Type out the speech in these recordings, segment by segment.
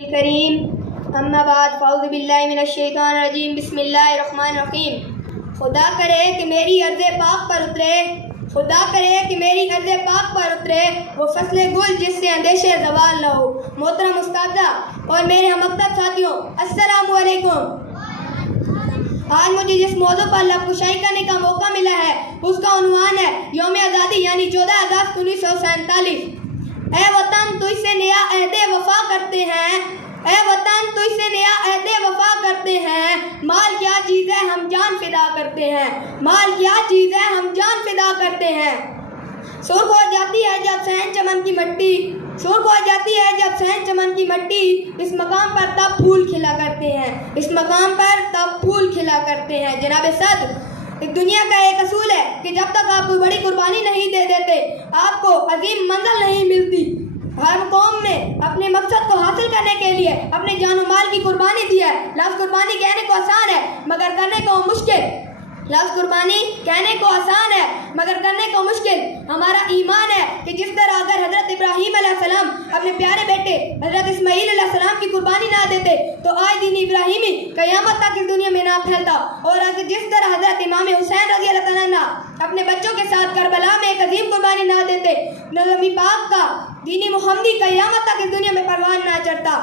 करीम अम्माबाद फ़ाउज़ु बिल्लाहि मिनश शैतानिर रजीम बिस्मिल्लाहिर रहमानिर रहीम। खुदा करे कि मेरी अर्ज़े पाक पर उतरे, खुदा करे कि मेरी अर्ज़े पाक पर उतरे वो फसले गुल जिससे अंदेशे ज़वाल न हो। मोहतरम उस्तादा और मेरे हमअक्तब साथियों, अस्सलामु अलैकुम। आज मुझे जिस मौजू पर लबकुशाई करने का मौका मिला है उसका उन्वान है यौम आज़ादी यानी 14 अगस्त 1947। ए वतन तुझसे नया अहदे वफा करते हैं, ए वतन तुझसे नया अहदे वफा करते हैं। माल क्या चीज़ है हम जान फिदा करते हैं, माल क्या चीज़ है हम जान फिदा करते हैं। सुर्ख हो जाती है जब सहन चमन की मिट्टी, सुर्ख हो जाती है जब सहन चमन की मिट्टी। इस मकाम पर तब फूल खिला करते हैं, इस मकाम पर तब फूल खिला करते हैं। जनाब सद, इस दुनिया का एक असूल है कि जब तक आप कोई बड़ी कुर्बानी नहीं दे देते आपको अजीम मंजिल नहीं मिलती। हर कौम ने अपने मकसद को हासिल करने के लिए अपने जान माल की कुर्बानी दी है। लफ्ज़ कुर्बानी कहने को आसान है मगर करने को मुश्किल, लफ्ज़ कुर्बानी कहने को आसान है मगर करने को मुश्किल। हमारा ईमान है कि जिस तरह अगर हज़रत इब्राहीम अलैहिस्सलाम अपने प्यारे बेटे हज़रत इस्माईल अलैहिस्सलाम की कुर्बानी ना देते तो आज दीन इब्राहिमी क़यामत तक इस दुनिया में ना फैलता। और अगर जिस तरह हज़रत इमाम हुसैन रज़ी अल्लाह तआला अन्हु अपने बच्चों के साथ करबला में एक अजीम कुर्बानी ना देते, नबी पाक का दीनी मुहम्मदी क़यामत तक इस दुनिया में परवान ना चढ़ता।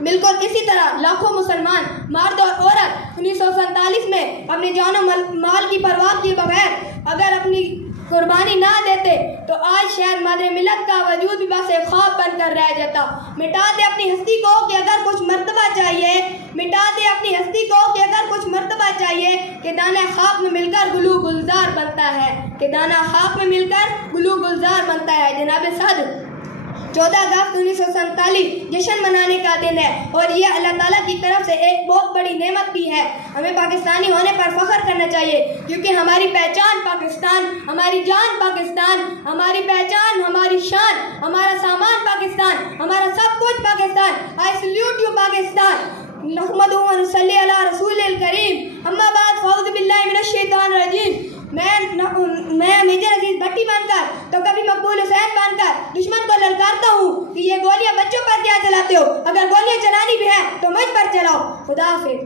बिल्कुल इसी तरह लाखों मुसलमान मर्द और औरत 1947 में अपने जान माल की परवाह किए बगैर अगर अपनी कुर्बानी ना देते तो आज शायद मादरे मिलत का वजूद भी बस एक ख्वाब बनकर रह जाता। मिटा दे अपनी हस्ती को कि अगर कुछ मर्तबा चाहिए, मिटा दे अपनी हस्ती को कि अगर कुछ मर्तबा चाहिए। कि दाना खाक में मिलकर गुलू गुलजार बनता है, कि दाना खाक में मिलकर गुलू गुलजार बनता है। जनाब सद, 14 अगस्त 1947 जश्न मनाने का दिन है और ये अल्लाह ताला की तरफ से एक बहुत बड़ी नेमत भी है। हमें पाकिस्तानी होने पर फख्र करना चाहिए क्योंकि हमारी पहचान पाकिस्तान, हमारी जान पाकिस्तान, हमारी पहचान, हमारी शान, हमारा सामान पाकिस्तान, हमारा सब कुछ Pakistan. I salute you Pakistan. नहमदुहु व नसल्ली अला रसूलिल करीम। अम्मा बाद फ़ाउज़ु बिल्लाहि मिनश शैतानिर रजीम। मैं मेजर अजीज भट्टी बनकर तो कभी मकबूल हुसैन बनकर दुश्मन को ललकारता हूँ कि ये गोलियां बच्चों पर क्या चलाते हो, अगर गोलियां चलानी भी है तो मुझ पर चलाओ। खुदा हाफिज़।